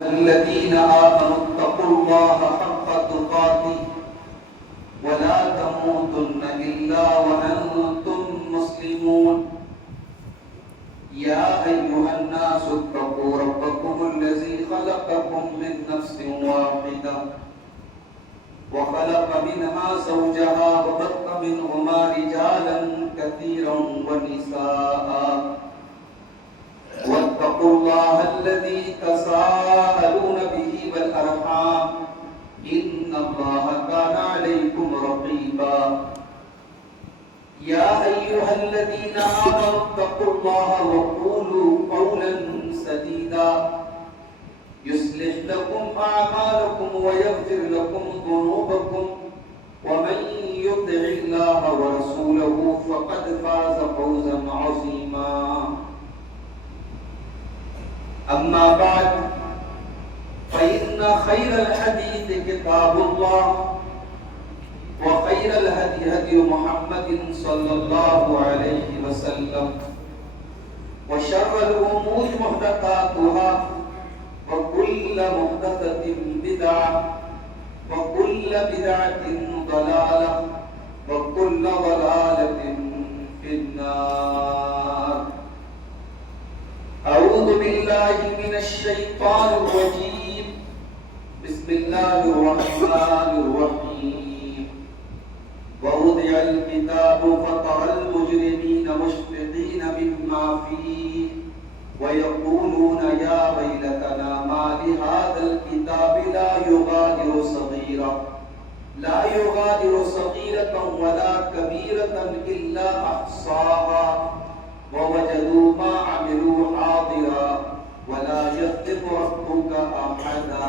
الذين آمنوا اتقوا الله حق تقاته ولا تموتن إلا وأنتم مسلمون يا أيها الناس اتقوا ربكم الذي خلقكم من نفس واحدة وخلق منها زوجها وبث منهما رجالا كثيرا ونساء واتقوا الله الذي تساءلون به والأرحام إن الله كان عليكم رقيبا يا أيها الذين آمنوا اتقوا الله وقولوا قولا سديدا يصلح لكم أعمالكم ويغفر لكم ذنوبكم ومن يطع الله ورسوله فقد فاز فوزا عظيما أما بعد فإن خير الحديث كتاب الله وخير الهدي هدي محمد صلى الله عليه وسلم وشر الأمور محدثاتها وكل محدثة بدعة وكل بدعة ضلالة وكل ضلالة في النار. أعوذ بالله من الشيطان الرجيم. بسم الله الرحمن الرحيم. ووضع الكتاب فترى المجرمين مشفقين مما فيه ويقولون يا ويلتنا ما لهذا الكتاب لا يغادر صغيرة ولا كبيرة إلا أحصاها ووجدوا ما عملوا حاضرا ولا يظلم ربك أحدا.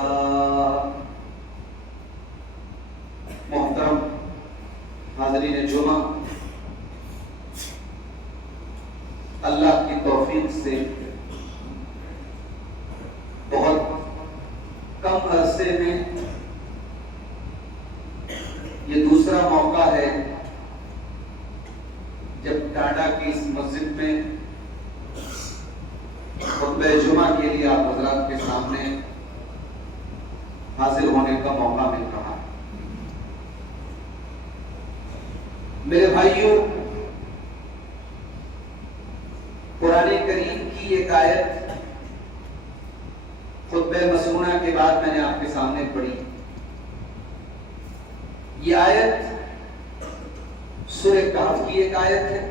محترم حاضرین جمعہ، اللہ کی توفیق سے بہت کم عرصے میں یہ دوسرا موقع ہے جب ٹاٹا کی اس مسجد میں خطبہ جمعہ کے لیے آپ حضرات کے سامنے حاضر ہونے کا موقع مل رہا ہے. میرے بھائیوں، قرآن کریم کی ایک آیت خطبہ مسنونہ کے بعد میں نے آپ کے سامنے پڑھی. یہ آیت سورہ کہف کی ایک آیت ہے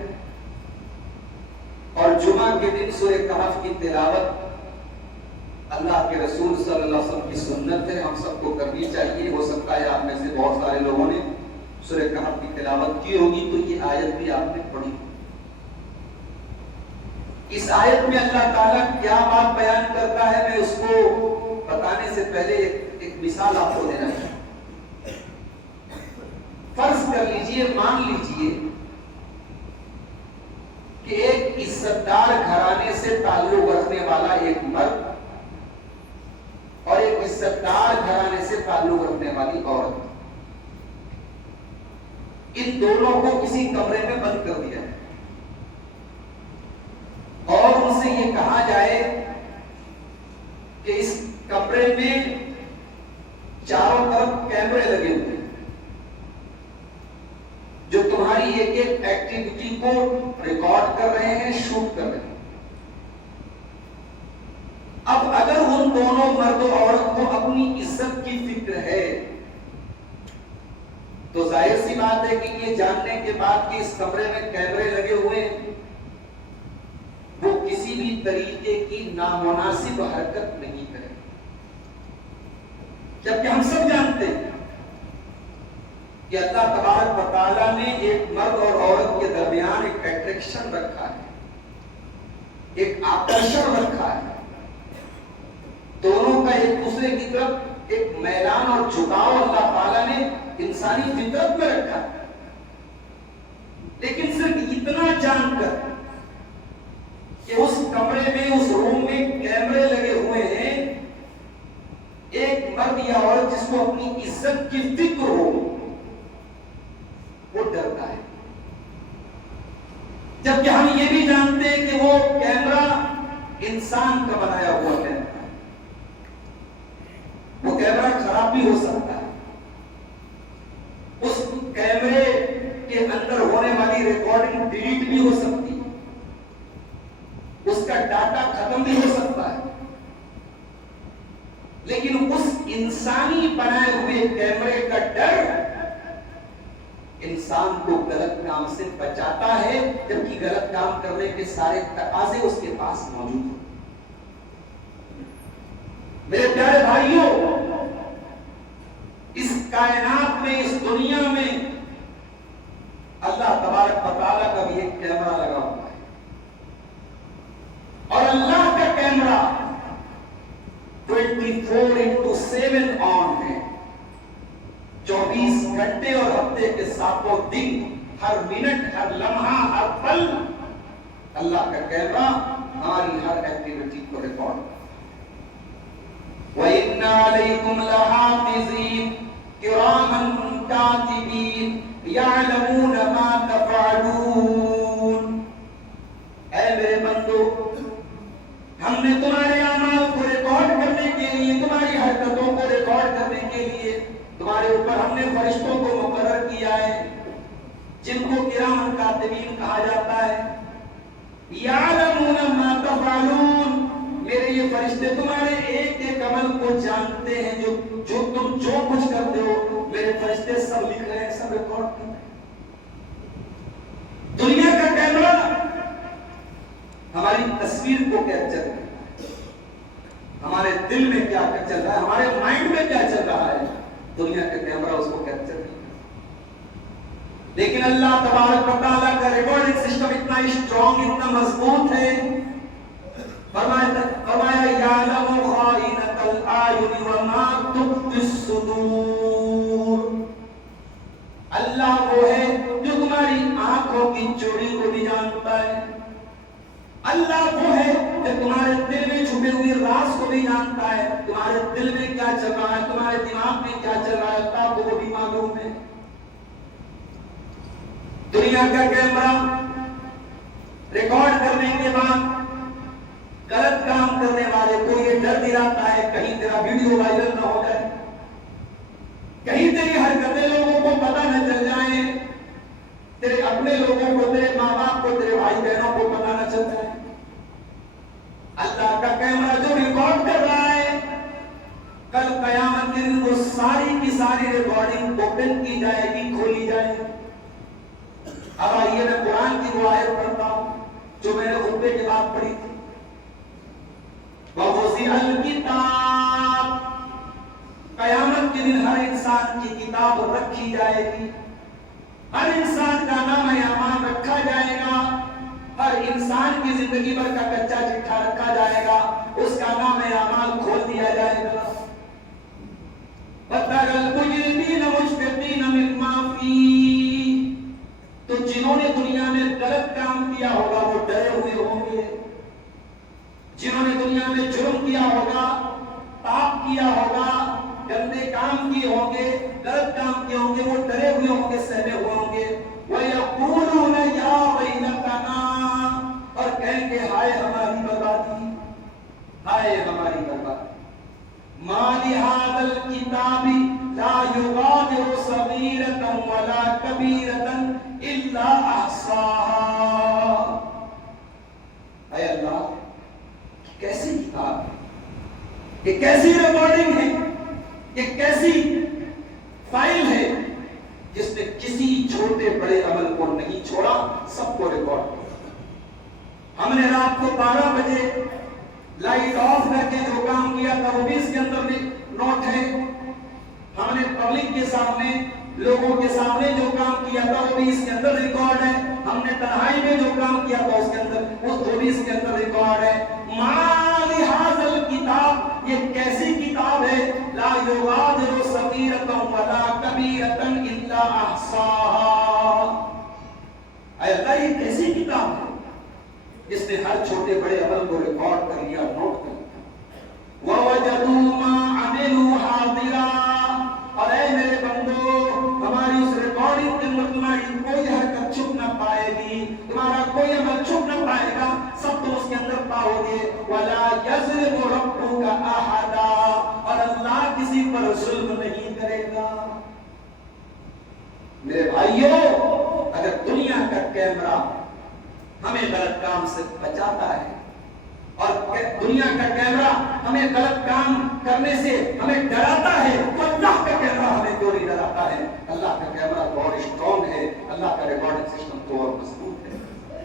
اور جمعہ کے دن سورہ کہف کی تلاوت اللہ کے رسول صلی اللہ علیہ وسلم کی سنت ہے، ہم سب کو کرنی چاہیے. ہو سکتا ہے آپ میں سے بہت سارے لوگوں نے سورہ کہف کی تلاوت کی ہوگی تو یہ آیت بھی آپ نے پڑھی. اس آیت میں اللہ تعالیٰ کیا بات بیان کرتا ہے، میں اس کو بتانے سے پہلے ایک مثال آپ کو دینا چاہتا ہوں. فرض کر لیجئے، مان لیجئے کہ ایک عزتدار گھرانے سے تعلق رکھنے والا ایک مرد اور ایک عزتدار گھرانے سے تعلق رکھنے والی عورت، ان دونوں کو کسی کمرے میں بند کر دیا ہے اور ان سے یہ کہا جائے کہ اس کمرے میں چاروں طرف کیمرے لگے ہوئے ہیں جو تمہاری ایک ایک ایکٹیویٹی کو ریکارڈ کر رہے ہیں، شوٹ کر رہے ہیں. اب اگر ان دونوں مرد و عورت کو اپنی عزت کی فکر ہے تو ظاہر سی بات ہے کہ یہ جاننے کے بعد کہ اس کمرے میں کیمرے لگے ہوئے ہیں وہ کسی بھی طریقے کی نامناسب حرکت نہیں کرے. جبکہ ہم سب جانتے ہیں کہ اللہ تبارک و تعالیٰ نے ایک مرد اور عورت کے درمیان ایک اٹریکشن رکھا ہے، ایک آکرشن رکھا ہے. دونوں کا ایک دوسرے کی طرف ایک میلان اور جھکاؤ اللہ تعالیٰ نے انسانی فطرت میں رکھا ہے. لیکن صرف اتنا جان کر کہ اس کمرے میں، اس روم میں کیمرے لگے ہوئے ہیں، ایک مرد یا عورت جس کو اپنی عزت کی فکر ہو وہ ڈرتا ہے. جبکہ ہم یہ بھی جانتے ہیں کہ وہ کیمرہ انسان کا بنایا ہوا ہے. بھی ہو سکتا ہے، اس کیمرے کے اندر ہونے والی ریکارڈنگ ڈیلیٹ بھی ہو سکتی ہے، اس کا ڈاٹا ختم بھی ہو سکتا ہے، لیکن اس انسانی بنائے ہوئے کیمرے کا ڈر انسان کو غلط کام سے بچاتا ہے، جبکہ غلط کام کرنے کے سارے تقاضے اس کے پاس موجود ہیں۔ میرے پیارے بھائیوں، اس کائنات میں، اس دنیا میں اللہ تبارک و تعالیٰ کا بھی ایک کیمرہ لگا ہوا ہے، اور اللہ کا کیمرہ 24/7 آن ہے، 24 گھنٹے اور ہفتے کے 7 دن، ہر منٹ، ہر لمحہ، ہر پل اللہ کا کیمرہ ہماری ہر ایکٹیویٹی کو ریکارڈ کرتا ہے۔ وَإِنَّ عَلَيْكُمْ لَحَافِظِينَ كِرَامًا كَاتِبِينَ يَعْلَمُونَ مَا تَفْعَلُونَ۔ اے میرے بندو، ہم نے تمہارے اعمال کو ریکارڈ کرنے کے لیے، تمہاری حرکتوں کو ریکارڈ کرنے کے لیے تمہارے اوپر ہم نے فرشتوں کو مقرر کیا ہے، جن کو کرامن کاتبین کہا جاتا ہے۔ یعلمون ما تفعلون، میرے یہ فرشتے تمہارے ایک ایک عمل کو جانتے ہیں، جو تم جو کچھ کرتے ہو، میرے فرشتے سب لکھ رہے ہیں، سب ریکارڈ کر رہے ہیں۔ دنیا کا کیمرہ ہماری تصویر کو کیپچر کرتا ہے، ہمارے دل میں کیا چل رہا ہے، ہمارے مائنڈ میں کیا چل رہا ہے، دنیا کا کیمرہ اس کو کیپچر نہیں کرتا۔ لیکن اللہ تبارک و تعالیٰ کا ریکارڈنگ سسٹم اتنا اسٹرانگ، اتنا مضبوط ہے، فرمایا یعلم خائنۃ الاعین وما تخفی الصدور۔ اللہ وہ ہے جو تمہاری آنکھوں کی چوری کو بھی جانتا ہے، اللہ وہ ہے جو تمہارے دل میں چھپے ہوئے راز کو بھی جانتا ہے، تمہارے دل میں کیا چل رہا ہے، تمہارے دماغ میں کیا چل رہا ہے، اللہ کو وہ بھی معلوم ہے۔ دنیا کا کیمرہ ریکارڈ کرنے کے بعد غلط کام کرنے والے کو یہ ڈر دلاتا ہے کہیں تیرا ویڈیو وائرل نہ ہو جائے، کہیں تیری حرکتیں لوگوں کو پتہ نہ چل جائیں، تیرے اپنے لوگوں کو، تیرے ماں باپ کو، تیرے بھائی بہنوں کو پتہ نہ چل جائے۔ اللہ کا کیمرہ جو ریکارڈ کر رہا ہے، کل قیامت کے دن وہ ساری کی ساری ریکارڈنگ اوپن کی جائے گی، کھولی جائے گی۔ اب آئیے میں قرآن کی وہ آیت پڑھتا ہوں جو میں نے خطبے کے بعد پڑھی تھی۔ وَوَضِعَ الْكِتَابُ، قیامت کے دن ہر انسان کی کتاب رکھی جائے گی، ہر انسان کا نام اعمال رکھا جائے گا، ہر انسان کی زندگی بھر کا کچا چٹھا رکھا جائے گا، اس کا نام اعمال کھول دیا جائے گا۔ وَتَرَى الْمُجْرِمِينَ مُشْفِقِينَ مِمَّا فِيهِ، تو جنہوں نے دنیا میں غلط کام کیا ہوگا وہ ڈرے ہوئے ہوں گے، جنہوں نے دنیا میں جرم کیا ہوگا، پاپ کیا ہوگا، گندے کام کیے ہوں گے، غلط کام کیے ہوں گے، وہ ڈرے ہوئے ہوں گے، سہمے ہوئے ہوں گے۔ وَيَقُولُونَ يَا وَيْلَتَنَا، اور کہیں گے ہائے ہماری بربادی، ہائے ہماری بربادی۔ مَا لِهَذَا الْكِتَابِ لَا يُغَادِرُ صَغِيرَةً وَلَا كَبِيرَةً إِلَّا أَحْصَاهَا۔ اے اللہ، کیسی کتاب ہے، یہ کیسی ریکارڈنگ ہے، یہ کیسی فائل ہے جس نے کسی چھوٹے بڑے عمل کو نہیں چھوڑا، سب کو ریکارڈ کیا۔ ہم نے رات کو 12 بجے لائٹ آف کر کے جو کام کیا تھا وہ بھی اس کے اندر نوٹ ہے، ہم نے پبلک کے سامنے، لوگوں کے سامنے جو کام کیا تھا وہ بھی اس کے اندر ریکارڈ ہے، ہم نے تنہائی میں جو کام کیا تھا اس کے اندر وہ بھی اس کے اندر ریکارڈ ہے۔ مَا لِهَذَا الْكِتَابِ، یہ کیسی کتاب ہے، لا يغادر صغيرة ولا كبيرة إلا أحصاها۔ اے اللہ، یہ کیسی کتاب ہے جس نے ہر چھوٹے بڑے عمل کو ریکارڈ کر لیا، نوٹ کر لیا۔ وَوَجَدُوا مَا عَمِلُوا حَاضِرًا، اور اے میرے بندو، ہماری اس ریکارڈنگ کے اندر تمہاری کوئی حرکت چھپ نہ پائے گی، تمہارا کوئی عمل چھپ نہ پائے گا، سب تم اس کے اندر پاؤ گے۔ وَلَا يَظْلِمُ رَبُّكَ أَحَدًا، اور اللہ کسی پر ظلم نہیں میرے بھائیوں، اگر دنیا کا کیمرہ ہمیں غلط کام سے بچاتا ہے اور دنیا کا کیمرہ ہمیں غلط کام کرنے سے ہمیں ڈراتا ہے، تو اللہ کا کیمرہ ہمیں کیوں نہیں ڈراتا ہے؟ اللہ کا کیمرہ تو اور اسٹرانگ ہے، اللہ کا ریکارڈنگ سسٹم تو اور مضبوط ہے۔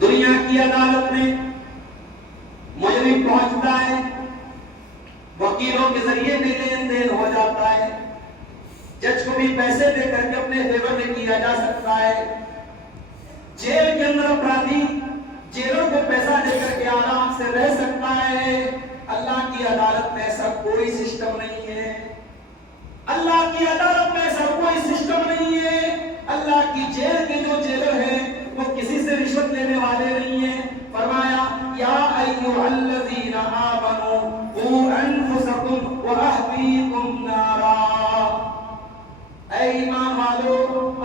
دنیا کی عدالت میں مجرم پہنچتا ہے، وکیلوں کے ذریعے بھی لین دین ہو جاتا ہے، جج کو بھی پیسے دے کر کے اپنے فیور میں کیا جا سکتا ہے، جیل کے اندر اپرادھی جیلوں کو پیسہ دے کر کے آرام سے رہ سکتا ہے۔ اللہ کی عدالت میں ایسا کوئی سسٹم نہیں ہے، اللہ کی عدالت میں ایسا کوئی سسٹم نہیں ہے۔ اللہ کی جیل کے جو جیلر ہیں وہ کسی سے رشوت لینے والے نہیں ہیں۔ فرمایا یا ایھا الذین آمنوا قوا انفسکم واہلیکم نارا، اے ایمان والو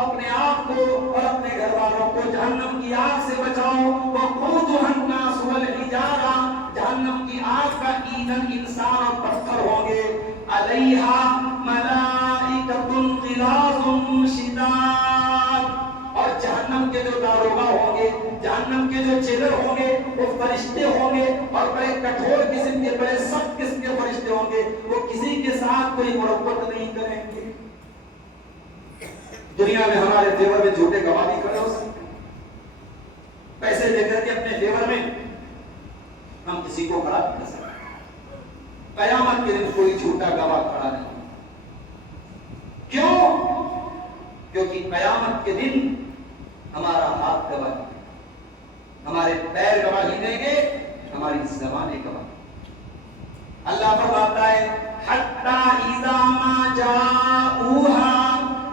اپنے آپ کو اور اپنے گھر والوں کو جہنم کی آگ سے بچاؤ۔ وقودھا الناس والحجارہ، جہنم کی آگ کا ایندھن انسان اور پتھر ہوں گے، علیہا ملائکۃ غلاظ شداد، اور جہنم کے جو داروغہ ہوں گے، جہنم کے جو جیلر ہوں گے وہ فرشتے ہوں گے، اور بڑے کٹھور قسم کے، بڑے سخت قسم کے فرشتے ہوں گے، وہ کسی کے ساتھ کوئی مربت نہیں کریں گے۔ دنیا میں ہمارے فیور میں جھوٹے گواہ بھی کھڑے ہو سکتے ہیں، پیسے دے کر کے اپنے فیور میں ہم کسی کو کھڑا بھی کر سکتے ہیں۔ قیامت کے دن کوئی جھوٹا گواہ کھڑا نہیں، کیوں؟ کیونکہ قیامت کے دن ہمارا ہاتھ گواہی دے گا، ہمارے پیر گواہی دیں گے، ہماری زبانیں گواہی۔ اللہ فرماتا ہے حتی اذا ما جاؤہا،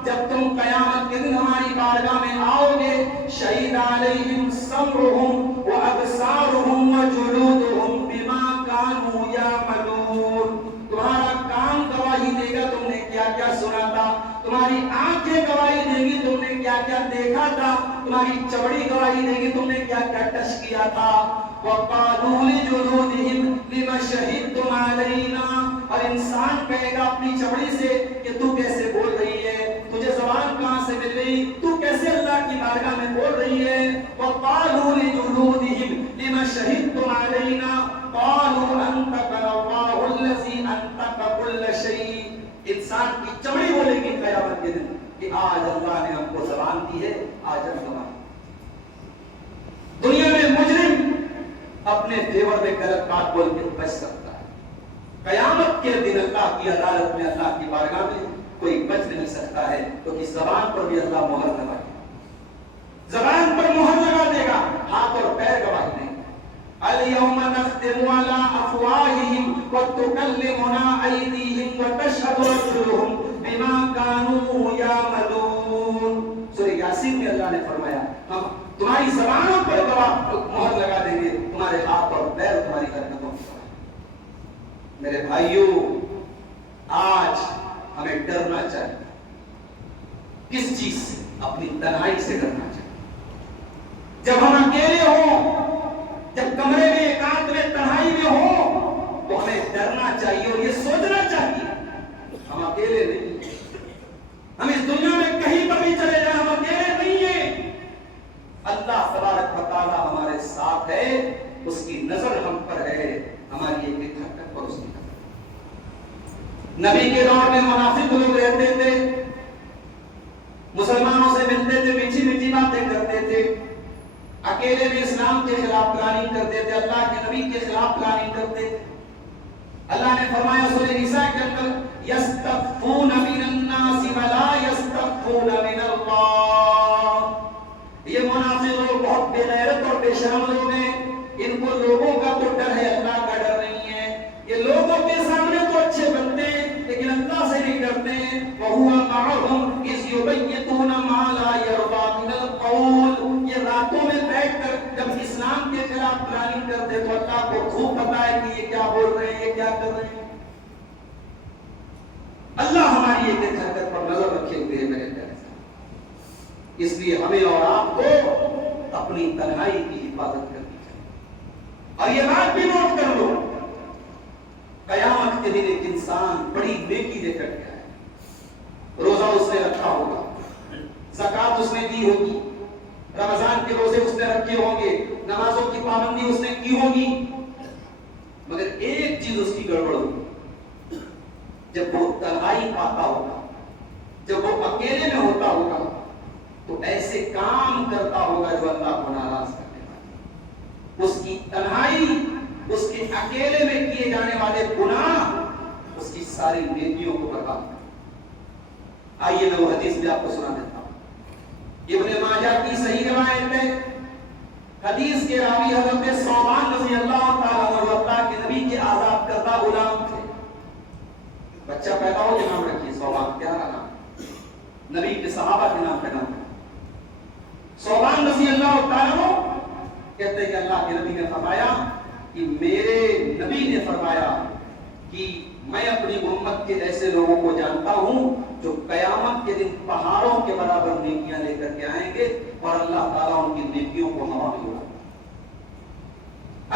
جب تم قیامت کے دن ہماری بارگاہ میں آؤ گے، شہید علیہم سمعہم وابصارہم وجلودہم بما کانوا یعملون، تمہارا کان گواہی دے گا تم نے کیا کیا سنا تھا، تمہاری آنکھیں گواہی دیں گی تم نے کیا کیا دیکھا تھا، تمہاری چمڑی گواہی دے گی تم نے کیا کیا ٹچ کیا تھا۔ وقالوا لجلودہم لم شہدتم علینا، اور انسان کہے گا اپنی چمڑی سے کہ تو کیسے بول رہی ہے، تجھے زبان کہاں سے مل گئی، تو کیسے اللہ کی بارگاہ میں بول رہی ہے۔ وقالوا لجلودہم لم شہدتم علینا قالوا انطقنا اللہ الذی انطق کل شیء، انسان کی چمڑی بولے گی قیامت کے دن کہ آج اللہ نے ہم کو زبان دی ہے، آج ہم زبان۔ دنیا میں مجرم اپنے فیور میں غلط بات بول کے بچ سکتا ہے، قیامت کے دن اللہ کی عدالت میں، اللہ کی بارگاہ میں کوئی بچ نہیں سکتا ہے، کیونکہ زبان پر بھی اللہ مہر لگا دے گا، زبان پر مہر لگا دے گا، ہاتھ اور پیر گواہی دیں گے۔ اليوم نختم على افواههم وتكلمنا ايديهم وتشهد ارجلهم بما كانوا يعملون، سورہ یاسین میں اللہ نے فرمایا ہم تمہاری زبانوں پر مہر لگا دیں گے، تمہارے ہاتھ اور پیر تمہاری حرکتوں پر۔ میرے بھائیوں، آج ہمیں ڈرنا چاہیے، کس چیز سے؟ اپنی تنہائی سے ڈرنا چاہیے۔ جب ہم اکیلے ہوں، جب کمرے میں ایکانت میں تنہائی میں ہو، تو ہمیں ڈرنا چاہیے اور یہ سوچنا چاہیے ہم اکیلے نہیں، ہم اس دنیا میں کہیں پر بھی چلے جائیں ہم اکیلے نہیں ہیں، اللہ تبارک و تعالی ہمارے ساتھ ہے، اس کی نظر ہم پر ہے، ہماری ایک ایک حرکت پر اس کی نظر۔ نبی کے دور میں منافق لوگ رہتے تھے، مسلمانوں سے ملتے تھے، میٹھی میٹھی باتیں کرتے تھے، اکیلے بھی اسلام کے خلاف پلاننگ کرتے تھے، اللہ کے نبی کے خلاف پلاننگ کرتے تھے۔ اللہ نے فرمایا سورہ نساء کے اندر یستخفون من الناس ولا یستخفون من اللہ، یہ منافق لوگ بہت بے غیرت اور بے شرم لوگ ہیں، ان کو لوگوں کا تو ڈر ہے، اللہ کا ڈر نہیں ہے، یہ لوگوں کے سامنے تو اچھے بنتے ہیں لیکن اللہ سے نہیں ڈرتے ہیں۔ وَهُوَ مَعَهُمْ إِذْ يُبَيِّتُونَ مَا لَا يَرْضَىٰ مِنَ الْقَوْلِ، یہ راتوں میں بیٹھ کر جب اسلام کے خلاف پلاننگ کرتے تو اللہ کو خوب پتا ہے کہ یہ کیا بول رہے ہیں، یہ کیا کر رہے ہیں۔ اللہ ہماری ایک ایک حرکت پر نظر رکھے ہوئے ہے میرے پیارے ساتھ، اس لیے ہمیں اور آپ کو اپنی تنہائی کی حفاظت کرنی چاہیے۔ اور یہ بات بھی نوٹ کر لو، قیامت کے دن ایک انسان بڑی نیکی لے کر کے آئے، روزہ اس نے رکھا ہوگا, زکات اس نے دی ہوگی, رمضان کے روزے اس نے رکھے ہوں گے, نمازوں کی پابندی اس نے کی ہوگی, مگر ایک چیز اس کی گڑبڑ ہوگی, جب وہ تنہائی پاتا ہوگا, جب وہ اکیلے میں ہوتا ہوگا, تو ایسے کام کرتا ہوگا جو اللہ کو ناراض کرنے والا. اس کی تنہائی, اس کے اکیلے میں کیے جانے والے گناہ اس کی ساری نیکیوں کو برباد کر. آئیے میں وہ حدیث بھی آپ کو سنا دیتا ہوں. ابن ماجہ کی صحیح روایت ہے, حدیث کے راوی حضرت ثوبان رضی اللہ تعالیٰ عنہ اللہ کے نبی کے آزاد کردہ غلام تھے. بچہ پیدا ہو کے نام رکھیے ثوبان, کیا نام, نبی کے صحابہ کے نام پہ نام. ثوبان رضی اللہ تعالیٰ عنہ کہتے ہیں کہ اللہ کے نبی نے فرمایا کہ میرے نبی نے فرمایا کہ میں اپنی امت کے ایسے لوگوں کو جانتا ہوں جو قیامت کے دن پہاڑوں کے برابر نیکیاں لے کر کے آئیں گے اور اللہ تعالیٰ ان کی نیکیوں کو ہوا میں اڑا.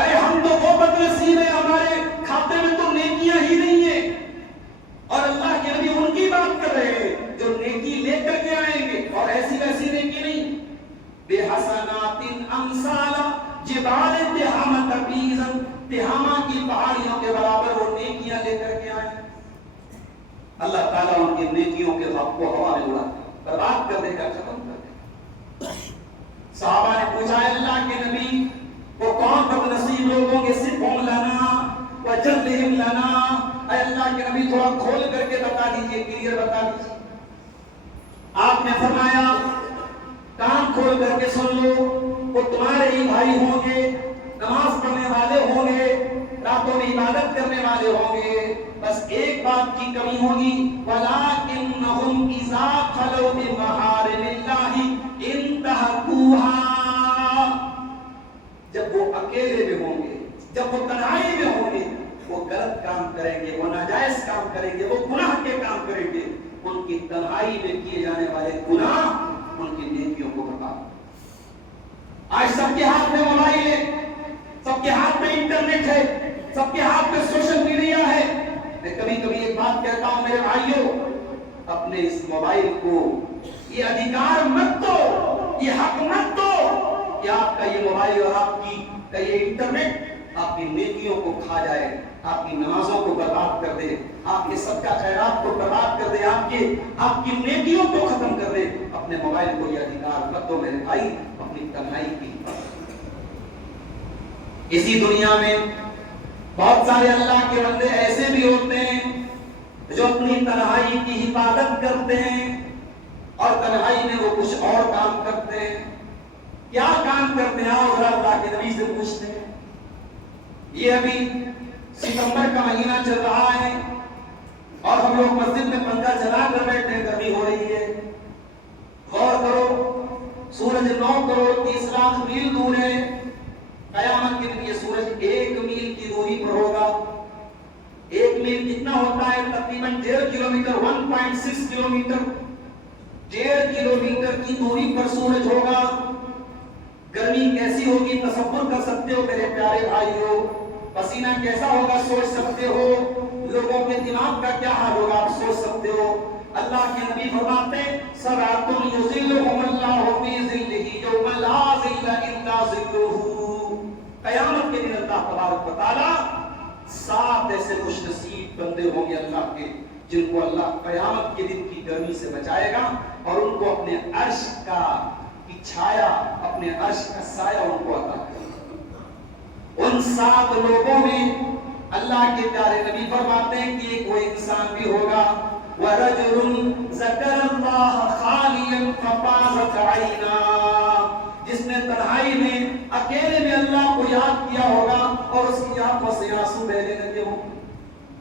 ارے ہم تو وہ بدنصیب ہیں, ہمارے کھاتے میں تو نیکیاں ہی نہیں ہیں, اور اللہ کے نبی ان کی بات کر رہے ہیں جو نیکی لے کر کے آئیں گے, اور ایسی ویسی نیکی نہیں. بے حسنات امثال جبال تہامہ تبیزا, تہامہ کی پہاڑیوں کے برابر وہ نیکیاں لے کر کے آئیں. اللہ تعالیٰ ان کی نیکیوں کے حق کو ہوا میں اڑا برباد کر دے گا, ختم کر دے گا. صحابہ نے پوچھا اللہ کے نبی وہ کون بد نصیب لوگ ہوں گے, صفہم لنا وجلہم لنا, اے اللہ کے نبی تھوڑا کھول کر کے بتا دیجئے, کلیئر بتا دیجئے. آپ نے فرمایا کان کھول کر کے سن لو, وہ تمہارے ہی بھائی ہوں گے, نماز پڑھنے والے ہوں گے, راتوں میں عبادت کرنے والے ہوں گے, بس ایک بات کی کمی ہوگی, وَلَٰكِنَّهُمْ إِذَا خَلَوْا بِمَحَارِمِ اللَّهِ انتهكوها. جب وہ اکیلے میں ہوں گے, جب وہ تنہائی میں ہوں گے, وہ غلط کام کریں گے, وہ ناجائز کام کریں گے, وہ گناہ کے کام کریں گے. ان کی تنہائی میں کیے جانے والے گناہ ان کی نیکیوں کو برباد. آج سب کے ہاتھ میں موبائل ہے, سب کے ہاتھ میں انٹرنیٹ ہے, سب کے ہاتھ میں سوشل میڈیا ہے. میں کبھی کبھی ایک بات کہتا ہوں میرے بھائیوں, اپنے اس موبائل کو یہ ادھیکار مت دو, یہ حق مت دو کہ آپ کا یہ موبائل اور آپ کی کا یہ انٹرنیٹ آپ کی نیکیوں کو کھا جائے, آپ کی نمازوں کو برباد کر دے, آپ کے صدقہ خیرات کو برباد کر دے, آپ کی نیکیوں کو ختم کر دے. اپنے موبائل کو یہ ادھیکار مت دو میرے بھائی, اپنی تنہائی کی. اسی دنیا میں بہت سارے اللہ کے بندے ایسے بھی ہوتے ہیں جو اپنی تنہائی کی حفاظت کرتے ہیں اور تنہائی میں وہ کچھ اور کام کرتے ہیں. کیا کام کرتے ہیں اور اللہ کے نبی سے پوچھتے ہیں. یہ ابھی ستمبر کا مہینہ چل رہا ہے اور ہم لوگ مسجد میں پنکھا چلا کر بیٹھے, گرمی ہو رہی ہے. غور کرو, سورج 9 کروڑ 30 لاکھ میل دور ہے. قیامت کے دن یہ سورج 1 میل کی دوری پر ہوگا. 1 میل کتنا ہوتا ہے؟ تقریباً 1.5 کلومیٹر, 1.6 کلومیٹر. 1.5 کلومیٹر کی دوری پر سورج ہوگا. گرمی کیسی ہوگی تصور کر سکتے ہو میرے پیارے بھائیوں. پسینہ کیسا ہوگا سوچ سکتے ہو. لوگوں کے دماغ کا کیا حال ہوگا آپ سوچ سکتے ہو. اللہ کے نبی فرماتے ہیں سبعۃ یظلھم اللہ فی ظلہ یوم لا ظل الا ظلہ. قیامت کے دن اللہ تبارک و تعالی 7 ایسے خوش نصیب بندے ہوں گے اللہ کے, جن کو اللہ قیامت کے دن کی گرمی سے بچائے گا اور ان کو اپنے عرش کا چھایا, اپنے عرش کا سایہ ان کو عطا کرے گا. ان 7 لوگوں میں اللہ کے پیارے نبی فرماتے ہیں کہ ایک وہ انسان بھی ہوگا وَرَجُلٌ ذَكَرَ اللَّهَ خَالِيًا فَفَاضَتْ عَيْنَاهُ, جس نے تنہائی میں اکیلے میں اللہ کو یاد کیا ہوگا اور اس کی آنکھوں سے آنسو بہنے لگے ہوں.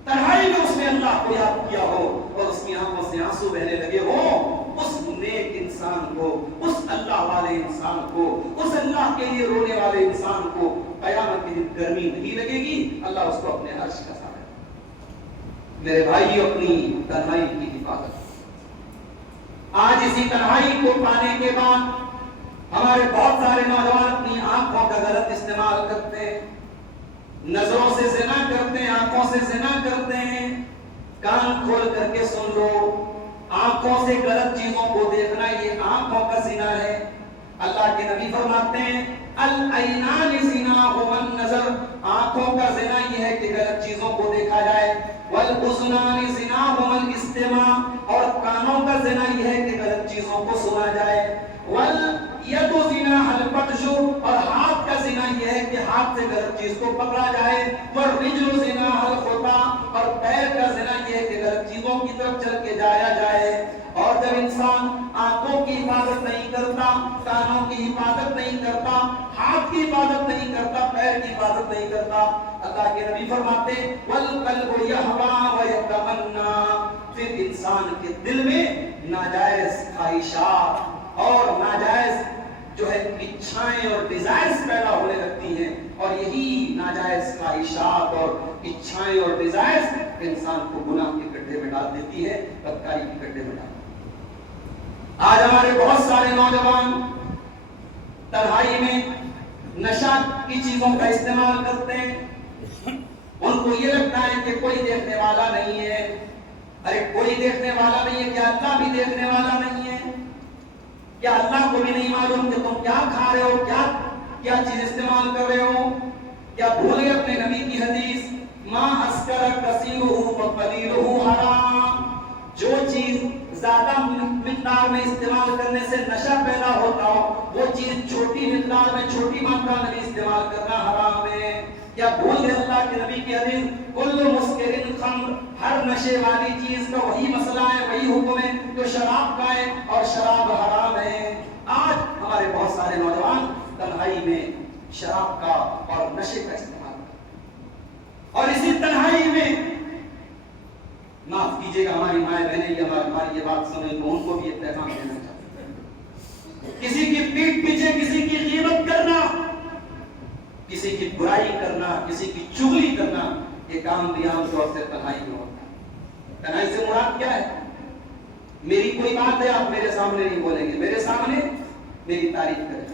تنہائی میں اس نے اللہ کو یاد کیا ہو اور اس کی آنکھوں سے آنسو بہنے لگے ہوں. اس نیک انسان کو, اس اللہ والے انسان کو, اس اللہ کے لیے رونے والے انسان کو قیامت کے دن گرمی نہیں لگے گی. اللہ اس کو اپنے عرش کا سایہ. میرے بھائی اپنی تنہائی کی حفاظت. آج اسی تنہائی کو پانے کے بعد ہمارے بہت سارے نوجوان اپنی آنکھوں کا غلط استعمال کرتے ہیں, نظروں سے زنا کرتے ہیں, آنکھوں سے زنا کرتے ہیں. کان کھول کر کے سن لو, آنکھوں آنکھوں سے غلط چیزوں کو دیکھنا یہ آنکھوں کا زنا ہے. اللہ کے نبی فرماتے ہیں العینان زناہما النظر، آنکھوں کا زنا یہ ہے کہ غلط چیزوں کو دیکھا جائے. والاذنان زناہما الاستماع، اور کانوں کا زنا یہ ہے کہ غلط چیزوں کو سنا جائے. والید زناہا البطش، اور ہاتھ کا زنا یہ ہے کہ ہاتھ سے غلط چیز کو پکڑا جائے. والرجل زناہا الخطا، اور پیر کا زنا یہ ہے کہ غلط چیزوں کی طرف چل کے جایا جائے. اور جب انسان آنکھوں کی حفاظت نہیں کرتا، کانوں کی حفاظت نہیں کرتا، ہاتھ کی حفاظت نہیں کرتا، پیر کی حفاظت نہیں کرتا، اللہ کے نبی فرماتے والقلب یہوی ویتمنا، پھر انسان کے دل میں ناجائز خواہشات اور ناجائز جو ہے اچھائیں اور ڈیزائرز پیدا ہونے لگتی ہیں. اور یہی ناجائز خواہشات اور اچھائیں اور ڈیزائرز انسان کو گناہ کے گڈھے میں ڈال دیتی ہے، بدکاری کے گڈھے میں ڈال دیتی ہے. آج ہمارے بہت سارے نوجوان تنہائی میں نشہ کی چیزوں کا استعمال کرتے ہیں. ان کو یہ لگتا ہے کہ کوئی دیکھنے والا نہیں ہے. ارے کوئی دیکھنے والا نہیں ہے، کیا اللہ بھی دیکھنے والا نہیں ہے؟ کیا اللہ کو بھی نہیں معلوم کہ تم کیا کھا رہے ہو، کیا چیز استعمال کر رہے ہو؟ کیا بھول گئے اپنے نبی کی حدیث ما اسکر کثیرہ وقلیلہ حرام؟ جو چیز زیادہ مقدار میں استعمال کرنے سے نشہ پیدا ہوتا ہو، وہ چیز چھوٹی مقدار میں چھوٹی ماترا میں استعمال کرنا حرام ہے. کیا بھول گئے اللہ کے نبی کی حدیث کل مسکر خمر، ہر نشے والی چیز کا وہی مسئلہ ہے، وہی حکم ہے جو شراب کا ہے، اور شراب حرام ہے. آج ہمارے بہت سارے نوجوان تنہائی میں شراب کا اور نشے کا استعمال کرتے ہیں. اور اسی تنہائی میں معاف کیجیے گا ہماری مائیں بہنیں ہماری یہ بات سمجھ تو ان کو بھی یہ پیغام دینا چاہتے ہیں. کسی کی پیٹھ پیچھے کسی کی غیبت کرنا، کسی کی برائی کرنا، کسی کی چغلی کرنا، یہ کام بھی عام طور سے تنہائی میں ہوتا ہے. تنہائی سے مراد کیا ہے؟ میری کوئی بات ہے آپ میرے سامنے نہیں بولیں گے، میرے سامنے میری تعریف کریں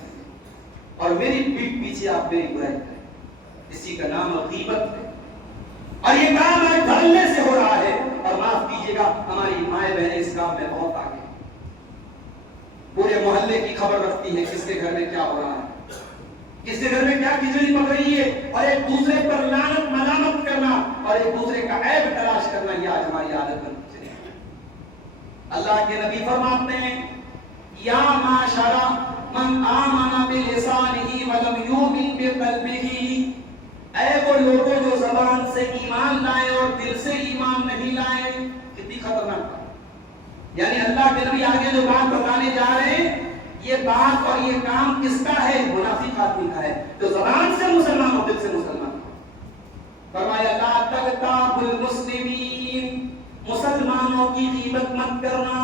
اور میری پیٹھ پیچھے آپ میری برائی کریں. اسی کا نام غیبت ہے. اور یہ کام آج دھڑلے سے ہو رہا ہے. اور معاف کیجیے گا ہماری مائیں بہنیں اس کام میں بہت آگے، پورے محلے کی خبر رکھتی ہیں کس کے گھر میں کیا ہو رہا ہے، کس کے گھر میں کیا کھچڑی پک رہی ہے، اور ایک دوسرے پر لعنت ملامت کرنا اور ایک دوسرے کا عیب تلاش کرنا، یہ آج ہماری عادت بن چلی ہے. اللہ کے نبی فرماتے ہیں یا معاشر من آمن بلسانہ ولم یؤمن بقلبہ، اے وہ لوگوں جو زبان سے ایمان لائے اور دل سے ایمان نہیں لائے. کتنی خطرناک بات. یعنی اللہ کے نبی آگے جو بات بتانے جا رہے ہیں، یہ بات اور یہ کام کس کا ہے؟ منافق آدمی کا ہے جو زبان سے مسلمان اور دل سے مسلمان. فرمایا لا تغتاب المسلمین، مسلمانوں کی غیبت مت کرنا.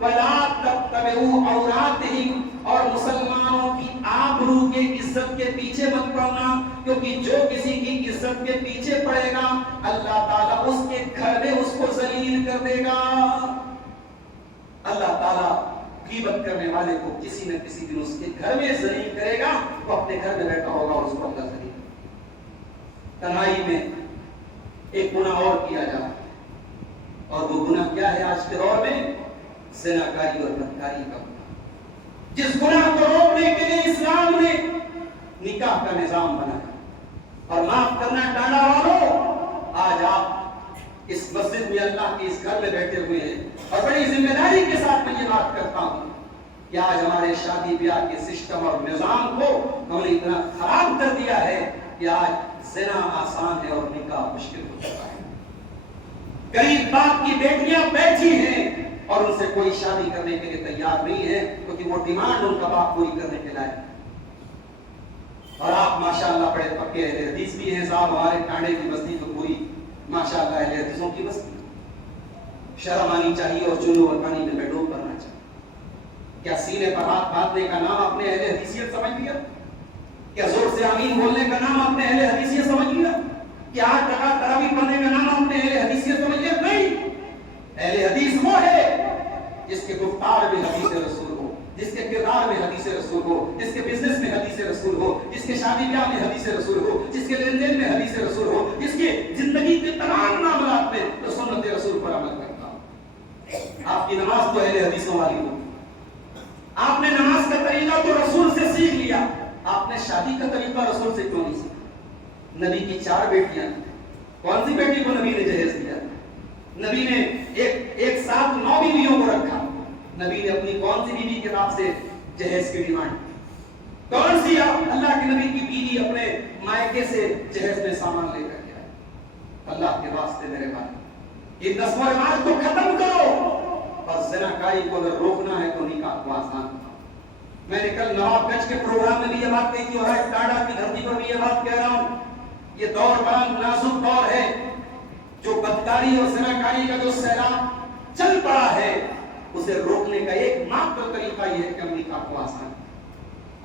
ولا تتبعوا عوراتہم، اور مسلمانوں کی آبرو کے عزت کے پیچھے مت پڑنا، کیونکہ جو کسی کی عزت کے پیچھے پڑے گا اللہ تعالیٰ اس کے گھر میں اس کو ذلیل کر دے گا. اللہ تعالیٰ غیبت کرنے والے کو کسی نہ کسی دن اس کے گھر میں ذلیل کرے گا. وہ اپنے گھر میں بیٹھا ہوگا اور اس کو اللہ ذلیل. تنہائی میں ایک گناہ اور کیا جا رہا ہے، اور وہ گناہ کیا ہے آج کے دور میں؟ زناکاری اور بدکاری کا گناہ. جس گناہ کو روکنے کے لیے اسلام نے نکاح کا نظام بنایا اور معاف کرنا ڈالا والوں، آج آپ اس مسجد میں اللہ کے اس گھر میں بیٹھے ہوئے ہیں اور بڑی ذمہ داری کے ساتھ میں یہ بات کرتا ہوں کہ آج ہمارے شادی بیاہ کے سسٹم اور نظام کو ہم نے اتنا خراب کر دیا ہے کہ آج زنا آسان ہے اور نکاح مشکل ہو چکا ہے. غریب باپ کی بیٹیاں بیٹھی ہیں اور ان سے کوئی شادی کرنے کے لیے تیار نہیں ہے کیونکہ وہ ڈیمانڈ ان کا باپ پوری کرنے کے لائق. اور آپ ماشاءاللہ بڑے پکے اہل حدیث بھی ہیں صاحب. ہمارے کانڈے کی بستی تو پوری ماشاءاللہ اہل حدیثوں کی بستی. شرم آنی چاہیے اور چلو اور پانی میں ڈوب کرنا چاہیے. کیا سینے پر ہاتھ باندھنے کا نام اپنے اہل حدیثیت سمجھ لیا؟ کیا زور سے آمین بولنے کا نام اپنے اہل حدیثیت سمجھ لیا؟ کیا 8 رکعت تراویح پڑھنے کا نام اپنے اہل حدیثیت سمجھ لیا؟ نہیں. اہل حدیث وہ ہے جس کے گفتار میں حدیث رسول ہو، جس کے کردار میں حدیث رسول ہو، جس کے بزنس میں حدیث رسول ہو، جس کے شادی بیاہ میں حدیث رسول ہو، جس کے لین دین میں حدیث رسول ہو، جس کے زندگی کے تمام معاملات میں تو سنت رسول پر عمل کرتا ہو. آپ کی نماز تو اہل شادی کا طریقہ رسول سے کیوں نہیں سیکھا؟ نبی کی 4 بیٹیاں، کون سی بیٹی کو نبی نے جہیز دیا؟ نبی نے ایک ساتھ 9 بیویوں کو رکھا، نبی نے اپنی کون سی بیوی کے نام سے جہیز کی ڈیمانڈ کی؟ کون سی اللہ کے نبی کی بیوی اپنے مائکے سے جہیز میں سامان لے کر کے آئی؟ اللہ کے واسطے میرے بھائی، یہ رسم و رواج کو ختم کرو، اور زناکاری کو اگر روکنا ہے تو نکاح کو آسان کرو۔ میں نے کل نواب گنج کے پروگرام میں بھی یہ بات کہی تھی، اور آج ٹاڈا کی دھرتی پر بھی یہ بات کہہ رہا ہوں، یہ دور بڑا نازک دور ہے۔ جو بدکاری اور زناکاری کا جو سیلاب چل پڑا ہے، اسے روکنے کا ایک ماتر طریقہ یہ ہے کہ ہم نکاح کو آسان کریں۔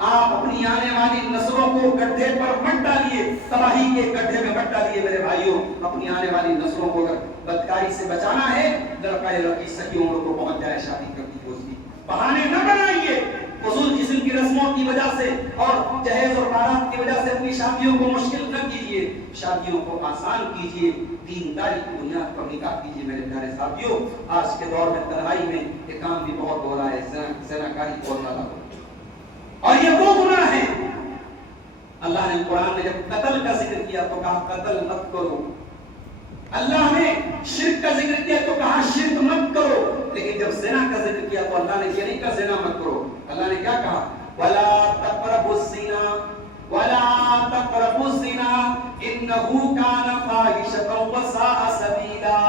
آپ اپنی آنے والی نسلوں کو گڈھے پر مت ڈالیے، تباہی کے گڈھے میں مت ڈالیے میرے بھائیوں۔ اپنی آنے والی نسلوں کو اگر بدکاری سے بچانا ہے، لڑکا یا لڑکی صحیح عمر کو پہنچ جائے، شادی کر دی اس کی، بہانے نہ بنائیے۔ فضول قسم کی رسموں کی وجہ سے اور جہیز اور بارات کی وجہ سے اپنی شادیوں کو مشکل نہ کیجیے، شادیوں کو آسان کیجیے، دینداری کی بنیاد پر نکاح کیجیے میرے پیارے ساتھیوں۔ آج کے دور میں تنہائی میں یہ کام بھی بہت ہو رہا ہے، زناکاری بہت زیادہ ہو رہا ہے، اور یہ وہ گناہ ہے۔ اللہ نے قرآن میں جب قتل کا ذکر کیا تو کہا قتل مت کرو، اللہ نے شرک کا ذکر کیا تو کہا شرک مت کرو، لیکن جب زنا کا ذکر کیا تو اللہ نے یہ نہیں کہا زنا مت کرو، اللہ نے کیا کہا؟ وَلَا تَقْرَبُوا الزِّنَا وَلَا تَقْرَبُوا الزِّنَا إِنَّهُ كَانَ فَاحِشَةً وَسَاءَ سَبِيلًا۔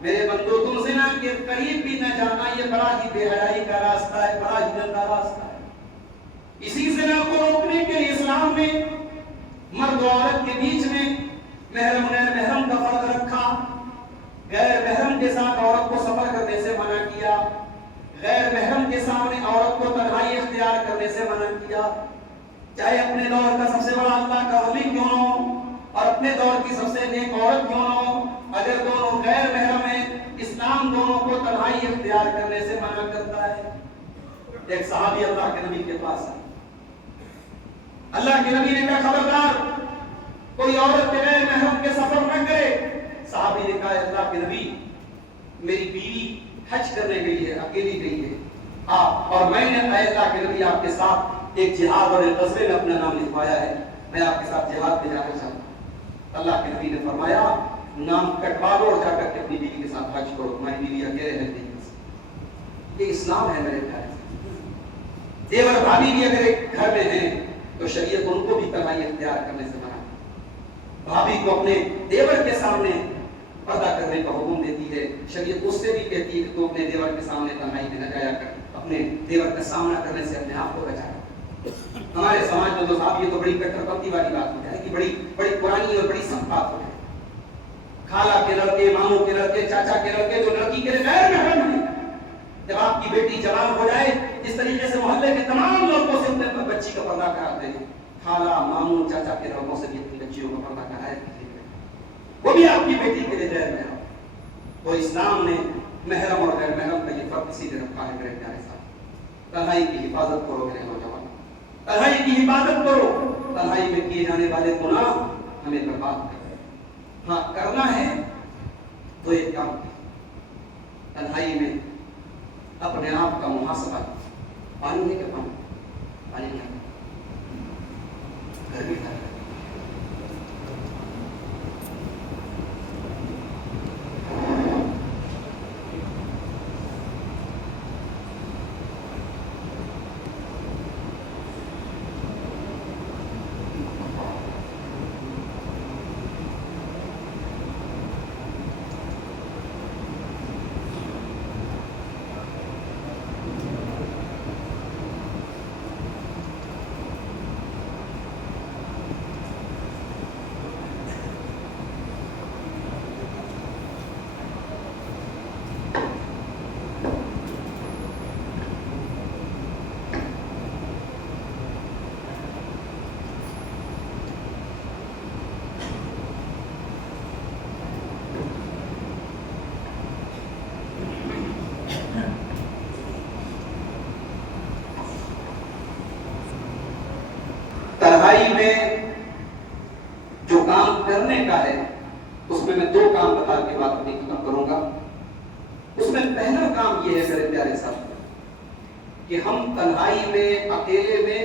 میرے بندو تم زنا کے قریب بھی نہ جانا، یہ بڑا ہی بے حیائی کا راستہ ہے، بڑا ہی گندا راستہ ہے۔ اسی زنا کو روکنے کے لیے اسلام نے مرد و عورت کے بیچ میں محرم غیر محرم کا فرق رکھا، غیر محرم کے ساتھ عورت کو سفر کرنے سے منع کیا، غیر محرم کے سامنے عورت کو تنہائی اختیار کرنے سے منع کیا، چاہے اپنے دور کا سب سے بڑا اللہ کا ولی کیوں نہ ہو اور اپنے دور کی سب سے نیک عورت کیوں نہ ہو، اگر دونوں غیر محرم ہیں، اسلام دونوں کو تنہائی اختیار کرنے سے منع کرتا ہے۔ ایک صحابی اللہ کے نبی کے پاس ہے، اللہ کے نبی نے کہا خبردار کوئی عورت بغیر محرم کے سفر نہ کرے۔ صحابی نے کہا اللہ کے نبی میری بیوی حج کرنے گئی ہے، اکیلی گئی ہے، اور میں نے اللہ کے نبی آپ کے ساتھ ایک جہاد اور ایک غزوے میں اپنا نام لکھوایا ہے، میں آپ کے ساتھ جہاد پہ جانا چاہتا ہوں۔ اللہ کے نبی نے فرمایا نام کٹوا دو اور جا کر کے اپنی بیوی کے ساتھ حج کرو، تمہاری بیوی اکیلے رہ نہیں کر سکتی۔ یہ اسلام ہے میرے پیارے۔ دیور بھابھی بھی اگر ایک گھر میں ہیں تو شریعت ان کو بھی تنہائی اختیار کرنے سے منع ہے۔ بھابھی کو اپنے دیور کے سامنے پردہ کرنے کا حکم دیتی ہے، شریعت اس سے بھی کہتی ہے کہ تو اپنے دیور کے سامنے تنہائی میں نہ جایا کر، اپنے دیور کا سامنا کرنے سے اپنے آپ کو بچایا۔ ہمارے سماج میں تو صاحب یہ تو بڑی کٹر پنتھی والی بات ہو جائے کہ بڑی پرانی اور بڑی سخت بات ہو جائے۔ خالہ کے لڑکے، ماموں کے لڑکے، چاچا کے لڑکے جو لڑکی کے لیے غیر محرم ہیں، جب آپ کی بیٹی جوان ہو جائے اس طریقے سے محلے کے تمام لوگوں سے اپنے بچی کا پردہ کراتے ہیں، خالہ ماموں چاچا کے لڑکوں سے بھی اپنی بچیوں کا پردہ کرایا کیجیے، وہ بھی آپ کی بیٹی کے لیے غیر محرم۔ تو اسلام نے محرم اور غیر محرم کا یہ فرق اسی لیے رکھا ہے میرے پیارے ساتھ۔ تنہائی کی حفاظت کرو میرے نوجوان، تنہائی کی حفاظت کرو، تنہائی میں کیے جانے والے گناہ ہمیں برباد کریں۔ ہاں کرنا ہے تو ایک کام تنہائی میں اپنے آپ کا محاسبہ، پانی ہے کہ پانی نہیں، گھر بھی تھا تنہائی میں جو کام کرنے کا ہے اس میں 2 کام بتا کے بات اپنی ختم کروں گا۔ اس میں پہلا کام یہ ہے میرے پیارے صاحب کہ ہم تنہائی میں اکیلے میں